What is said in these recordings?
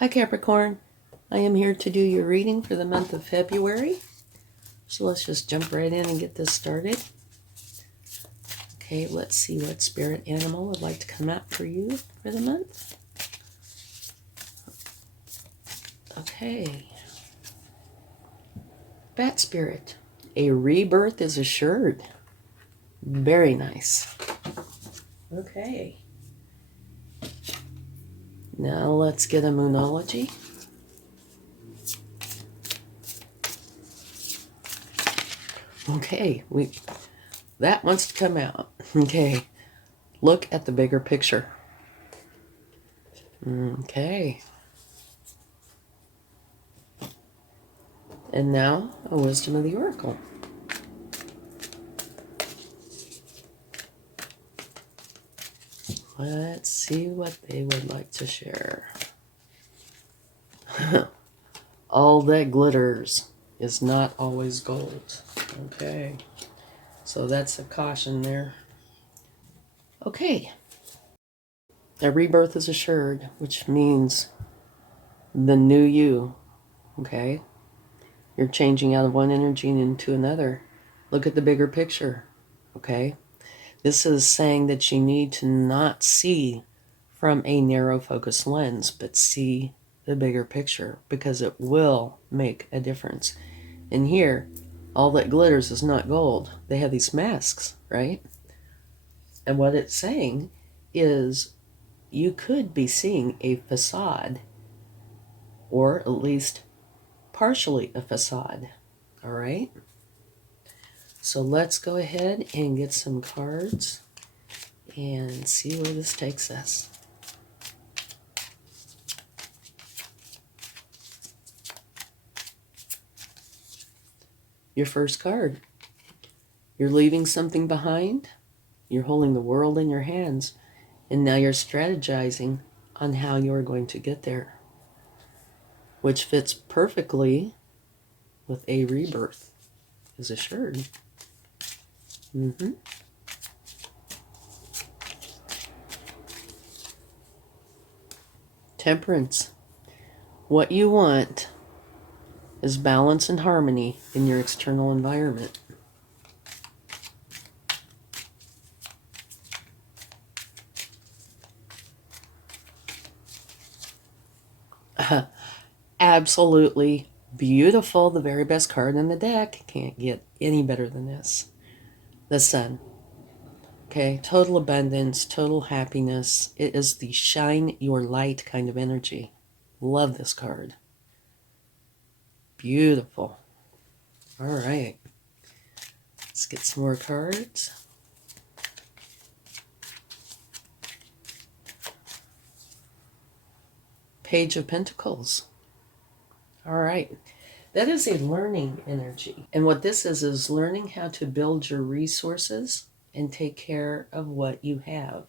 Hi Capricorn, I am here to do your reading for the month of February. So let's just jump right in and get this started. Okay, let's see what spirit animal would like to come out for you for the month. Okay. Bat spirit, a rebirth is assured. Very nice. Okay. Now let's get a moonology. Okay, that wants to come out. Okay, look at the bigger picture. Okay. And now a wisdom of the oracle. Let's see what they would like to share. All that glitters is not always gold. Okay. So that's a caution there. Okay. A rebirth is assured, which means the new you. Okay. You're changing out of one energy into another. Look at the bigger picture. Okay. This is saying that you need to not see from a narrow focus lens, but see the bigger picture, because it will make a difference. And here, all that glitters is not gold. They have these masks, right? And what it's saying is you could be seeing a facade, or at least partially a facade. All right? So let's go ahead and get some cards and see where this takes us. Your first card. You're leaving something behind. You're holding the world in your hands. And now you're strategizing on how you're going to get there, which fits perfectly with a rebirth is assured. Temperance. What you want is balance and harmony in your external environment. Absolutely beautiful. The very best card in the deck. Can't get any better than this. The Sun. Okay, total abundance, total happiness. It is the shine your light kind of energy. Love this card. Beautiful. All right. Let's get some more cards. Page of Pentacles. All right. That is a learning energy. And what this is learning how to build your resources and take care of what you have.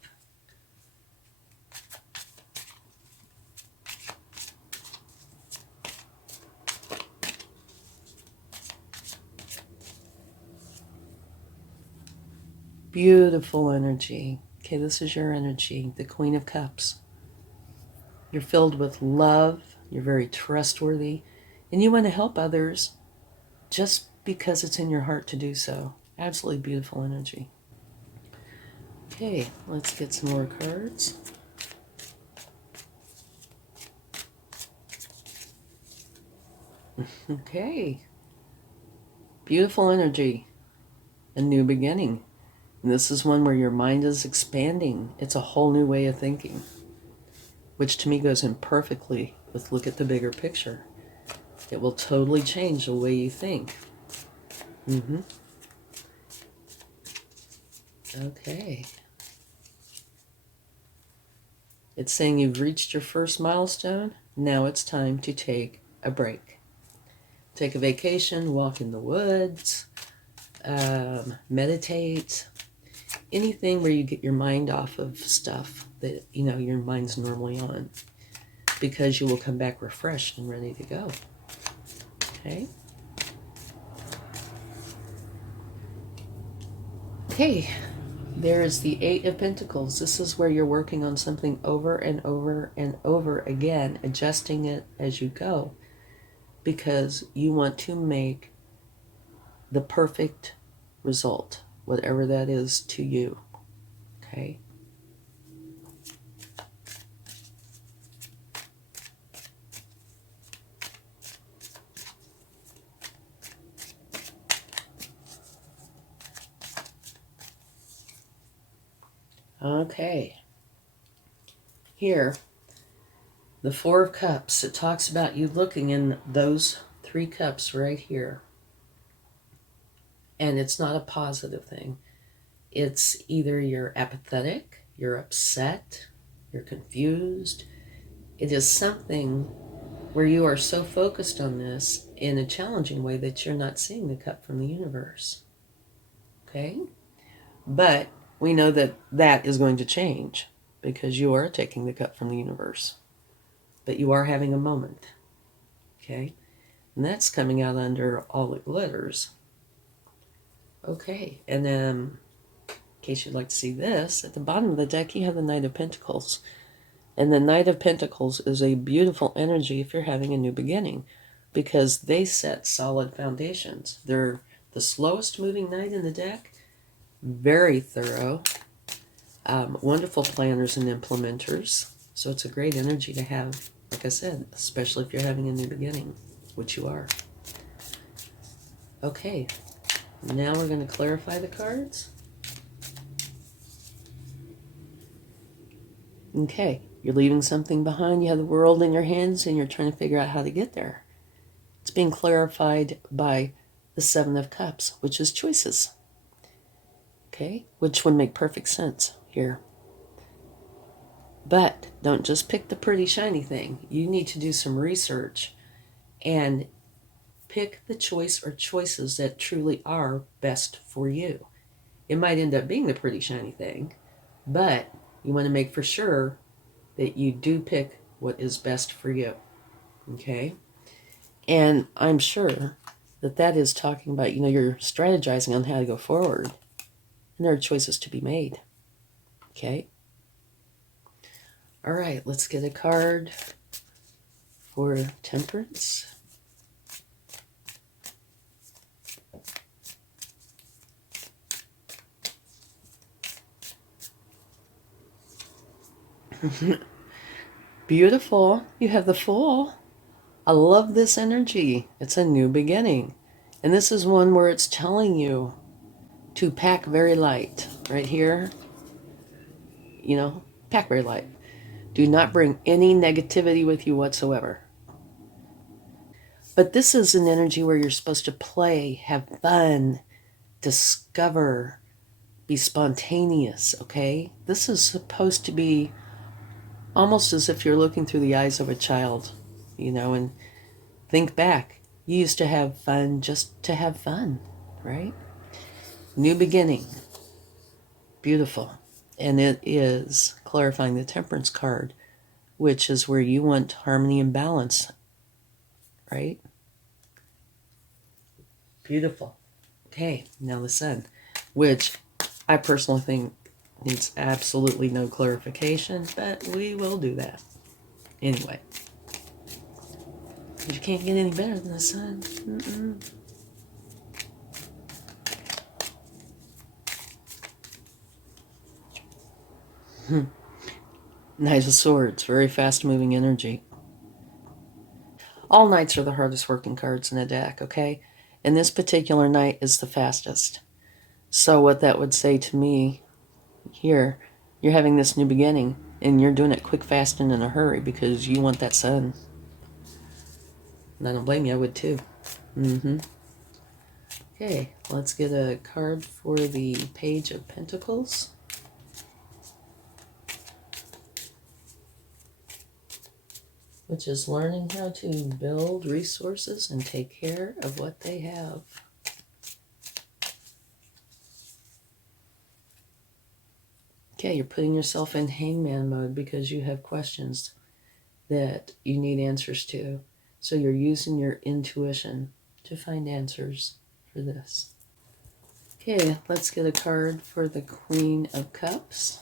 Beautiful energy. Okay, this is your energy, the Queen of Cups. You're filled with love. You're very trustworthy. And you want to help others just because it's in your heart to do so. Absolutely beautiful energy. Okay, let's get some more cards. Okay. Beautiful energy. A new beginning. And this is one where your mind is expanding. It's a whole new way of thinking, which to me goes in perfectly with look at the bigger picture. It will totally change the way you think. Okay. It's saying you've reached your first milestone. Now it's time to take a break. Take a vacation, walk in the woods, meditate, anything where you get your mind off of stuff that, you know, your mind's normally on, because you will come back refreshed and ready to go. Okay? Okay, There is the Eight of Pentacles. This is where you're working on something over and over and over again, adjusting it as you go, because you want to make the perfect result, whatever that is to you. Okay? Okay. Here, the Four of Cups. It talks about you looking in those three cups right here. And it's not a positive thing. It's either you're apathetic, you're upset, you're confused. It is something where you are so focused on this in a challenging way that you're not seeing the cup from the universe. Okay? But we know that that is going to change because you are taking the cup from the universe. But you are having a moment. Okay? And that's coming out under all the glitters. Okay, and then in case you'd like to see this, at the bottom of the deck you have the Knight of Pentacles. And the Knight of Pentacles is a beautiful energy if you're having a new beginning, because they set solid foundations. They're the slowest moving knight in the deck, very thorough, wonderful planners and implementers. So it's a great energy to have, like I said, especially if you're having a new beginning, which you are. Okay, now we're going to clarify the cards. Okay, you're leaving something behind. You have the world in your hands and you're trying to figure out how to get there. It's being clarified by the Seven of Cups, which is choices. Okay, which would make perfect sense here. But don't just pick the pretty shiny thing. You need to do some research and pick the choice or choices that truly are best for you. It might end up being the pretty shiny thing, but you want to make for sure that you do pick what is best for you. Okay? And I'm sure that that is talking about, you're strategizing on how to go forward. And there are choices to be made. Okay? All right, let's get a card for Temperance. Beautiful. You have the Fool. I love this energy. It's a new beginning. And this is one where it's telling you to pack very light. Right here, pack very light. Do not bring any negativity with you whatsoever. But this is an energy where you're supposed to play, have fun, discover, be spontaneous, okay? This is supposed to be almost as if you're looking through the eyes of a child, and think back. You used to have fun just to have fun, right? New beginning. Beautiful. And it is clarifying the Temperance card, which is where you want harmony and balance, right? Beautiful. Okay, now the Sun, which I personally think needs absolutely no clarification, but we will do that. Anyway. You can't get any better than the Sun. Knight of Swords, very fast-moving energy. All knights are the hardest working cards in the deck, okay? And this particular knight is the fastest. So what that would say to me here, you're having this new beginning, and you're doing it quick, fast, and in a hurry because you want that Sun. And I don't blame you, I would too. Okay, let's get a card for the Page of Pentacles. Which is learning how to build resources and take care of what they have. Okay, you're putting yourself in hangman mode because you have questions that you need answers to. So you're using your intuition to find answers for this. Okay, let's get a card for the Queen of Cups.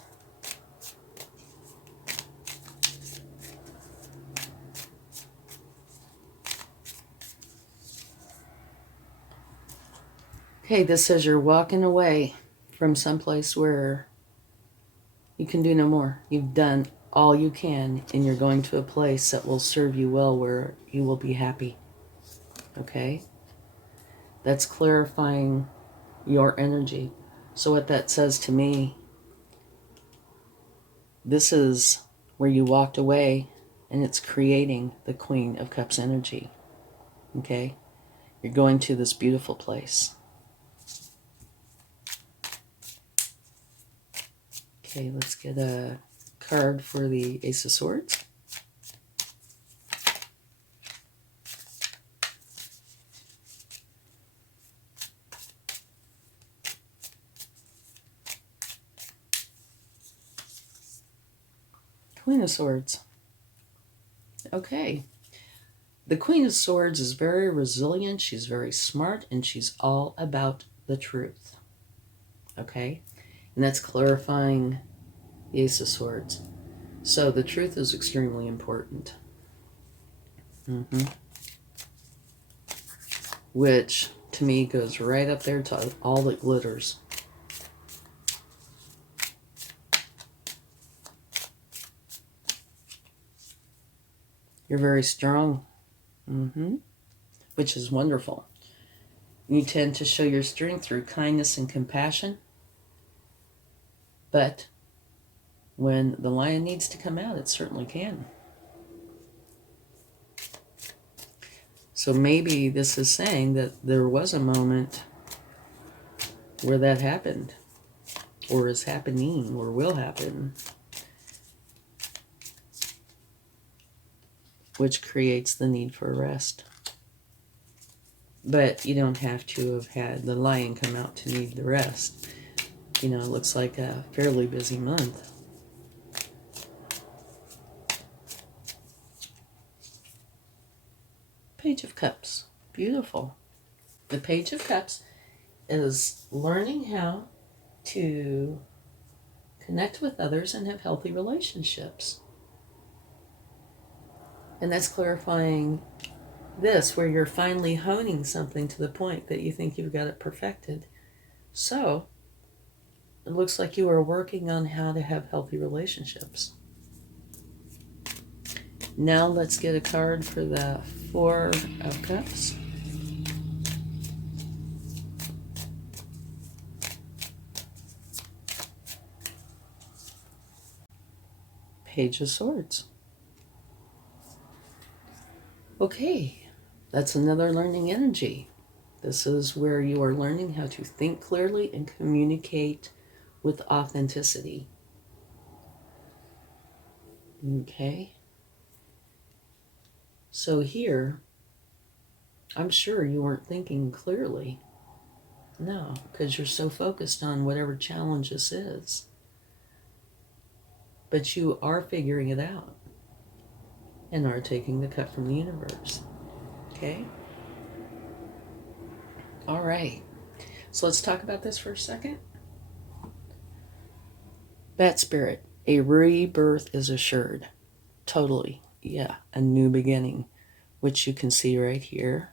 Okay, this says you're walking away from someplace where you can do no more. You've done all you can, and you're going to a place that will serve you well, where you will be happy. Okay? That's clarifying your energy. So what that says to me, this is where you walked away, and it's creating the Queen of Cups energy. Okay? You're going to this beautiful place. Okay, let's get a card for the Ace of Swords. Queen of Swords. Okay. The Queen of Swords is very resilient. She's very smart, and she's all about the truth. Okay? And that's clarifying the Ace of Swords. So the truth is extremely important. Which, to me, goes right up there to all that glitters. You're very strong. Which is wonderful. You tend to show your strength through kindness and compassion. But when the lion needs to come out, it certainly can. So maybe this is saying that there was a moment where that happened, or is happening, or will happen, which creates the need for rest. But you don't have to have had the lion come out to need the rest. You know, it looks like a fairly busy month. Page of Cups. Beautiful. The Page of Cups is learning how to connect with others and have healthy relationships. And that's clarifying this, where you're finally honing something to the point that you think you've got it perfected. So it looks like you are working on how to have healthy relationships. Now let's get a card for the Four of Cups. Page of Swords. Okay, that's another learning energy. This is where you are learning how to think clearly and communicate with authenticity. Okay. So here, I'm sure you weren't thinking clearly. No, because you're so focused on whatever challenge this is. But you are figuring it out and are taking the cut from the universe. Okay? All right. So let's talk about this for a second. Bat Spirit, a rebirth is assured. Totally. Yeah, a new beginning, which you can see right here.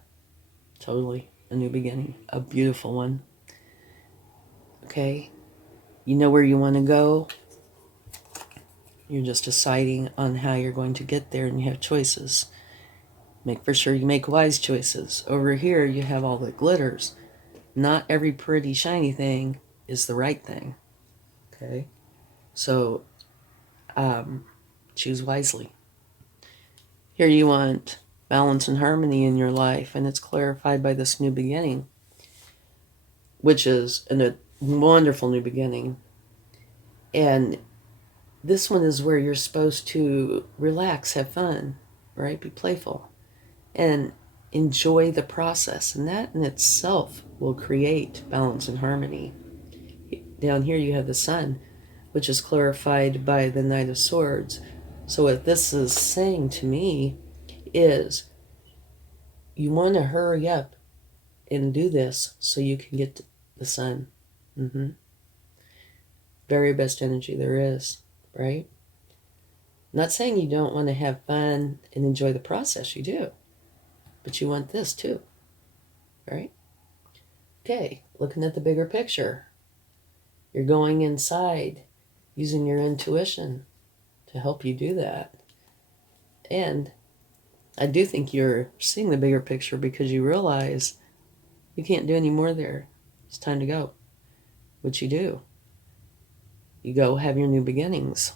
Totally a new beginning, a beautiful one. Okay? You know where you want to go. You're just deciding on how you're going to get there, and you have choices. Make for sure you make wise choices. Over here, you have all the glitters. Not every pretty, shiny thing is the right thing. Okay? So, choose wisely. Here you want balance and harmony in your life, and it's clarified by this new beginning, which is a wonderful new beginning. And this one is where you're supposed to relax, have fun, right? Be playful and enjoy the process. And that in itself will create balance and harmony. Down here you have the Sun, which is clarified by the Knight of Swords. So what this is saying to me is you want to hurry up and do this so you can get the Sun. Mm-hmm. Very best energy there is, right? Not saying you don't want to have fun and enjoy the process, you do. But you want this too, right? Okay, looking at the bigger picture. You're going inside, using your intuition to help you do that. And I do think you're seeing the bigger picture because you realize you can't do any more there. It's time to go. What you do? You go have your new beginnings,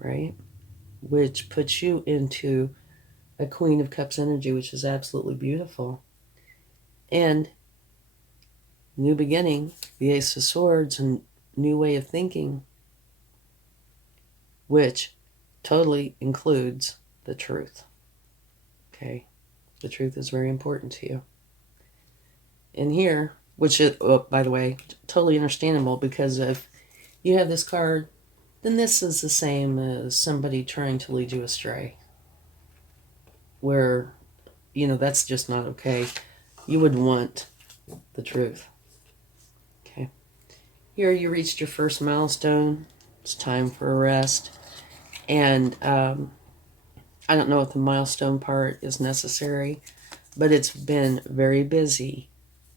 right? Which puts you into a Queen of Cups energy, which is absolutely beautiful. And new beginning, the Ace of Swords, and new way of thinking, which totally includes the truth. Okay? The truth is very important to you. And here, which is, oh, by the way, totally understandable, because if you have this card, then this is the same as somebody trying to lead you astray. Where, that's just not okay. You would want the truth. Okay. Here you reached your first milestone. It's time for a rest. And I don't know if the milestone part is necessary, but it's been very busy.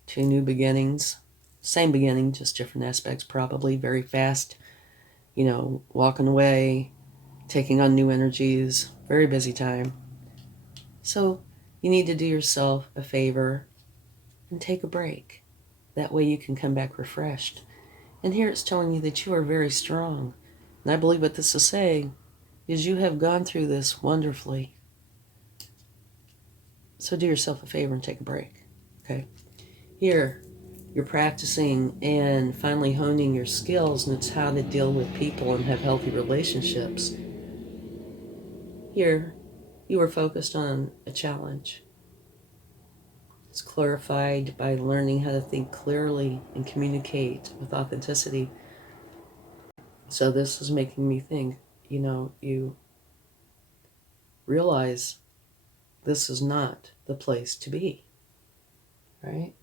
2 new beginnings. Same beginning, just different aspects probably. Very fast, walking away, taking on new energies. Very busy time. So you need to do yourself a favor and take a break. That way you can come back refreshed. And here it's telling you that you are very strong. And I believe what this is saying is you have gone through this wonderfully. So do yourself a favor and take a break. Okay? Here, you're practicing and finally honing your skills, and it's how to deal with people and have healthy relationships. Here, you are focused on a challenge. It's clarified by learning how to think clearly and communicate with authenticity. So this is making me think, you realize this is not the place to be, right?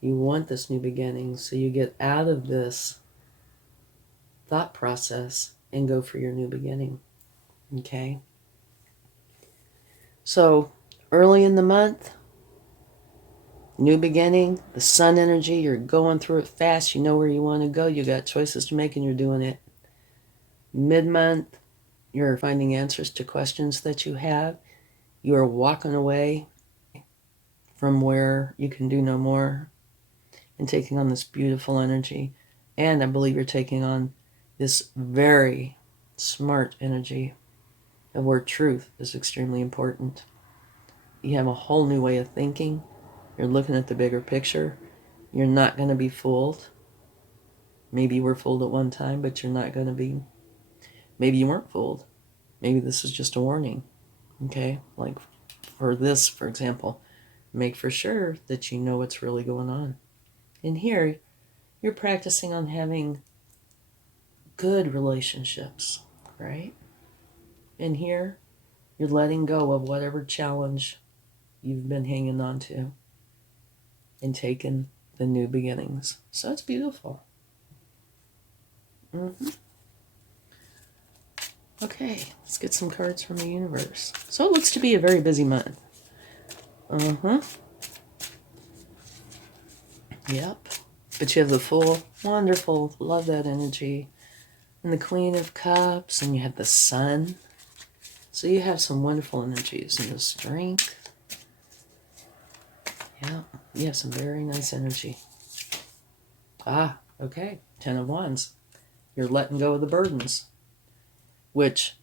You want this new beginning, so you get out of this thought process and go for your new beginning, okay? So early in the month, new beginning, the sun energy, you're going through it fast, you know where you want to go, you got choices to make and you're doing it. Mid-month, you're finding answers to questions that you have. You are walking away from where you can do no more and taking on this beautiful energy. And I believe you're taking on this very smart energy of where truth is extremely important. You have a whole new way of thinking. You're looking at the bigger picture. You're not going to be fooled. Maybe you were fooled at one time, but you're not going to be. Maybe you weren't fooled. Maybe this is just a warning. Okay? Like for this, for example, make for sure that you know what's really going on. And here, you're practicing on having good relationships, right? And here, you're letting go of whatever challenge you've been hanging on to and taking the new beginnings. So it's beautiful. Okay, let's get some cards from the universe. So it looks to be a very busy month. Yep. But you have the Fool. Wonderful. Love that energy. And the Queen of Cups. And you have the Sun. So you have some wonderful energies. And the Strength. Yeah. You have some very nice energy. Okay. 10 of Wands. You're letting go of the burdens. Which,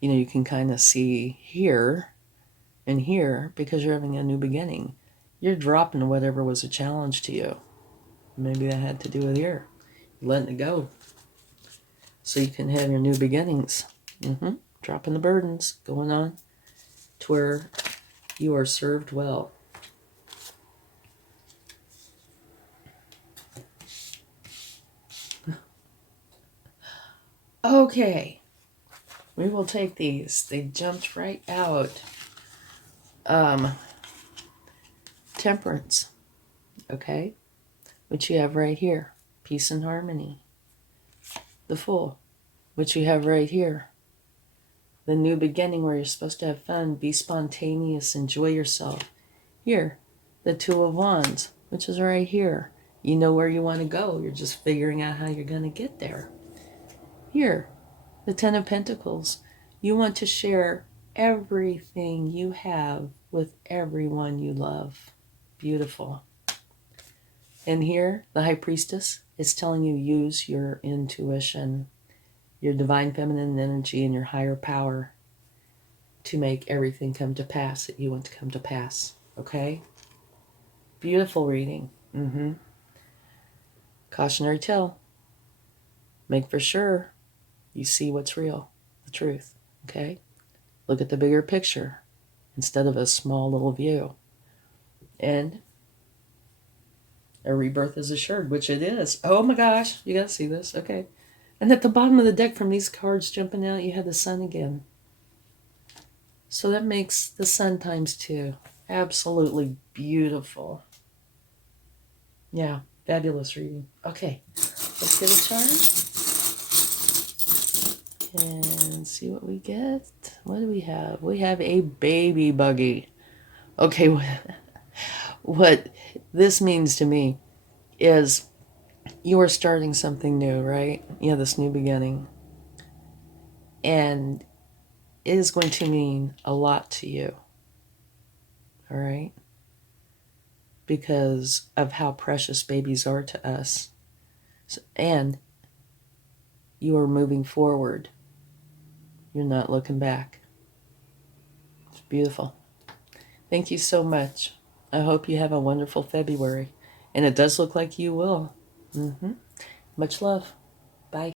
you can kind of see here and here because you're having a new beginning. You're dropping whatever was a challenge to you. Maybe that had to do with here. Letting it go. So you can have your new beginnings. Dropping the burdens. Going on to where you are served well. Okay. We will take these. They jumped right out. Temperance. Okay. which you have right here, peace and harmony. The Fool, which you have right here, the new beginning where you're supposed to have fun, be spontaneous, enjoy yourself. Here, the Two of Wands, which is right here. You know where you want to go. You're just figuring out how you're going to get there. Here, the Ten of Pentacles. You want to share everything you have with everyone you love. Beautiful. And here, the High Priestess is telling you use your intuition, your divine feminine energy, and your higher power to make everything come to pass that you want to come to pass. Okay? Beautiful reading. Cautionary tale. Make for sure you see what's real, the truth. Okay? Look at the bigger picture instead of a small little view. And a rebirth is assured, which it is. Oh my gosh, you gotta see this. Okay. And at the bottom of the deck from these cards jumping out, you have the sun again. So that makes the sun times 2. Absolutely beautiful. Yeah, fabulous reading. Okay, let's get a chart and see what we get. What do we have? We have a baby buggy. Okay, what this means to me is you are starting something new, right? Yeah, this new beginning. And it is going to mean a lot to you. All right? Because of how precious babies are to us. And you are moving forward. You're not looking back. It's beautiful. Thank you so much. I hope you have a wonderful February. And it does look like you will. Much love. Bye.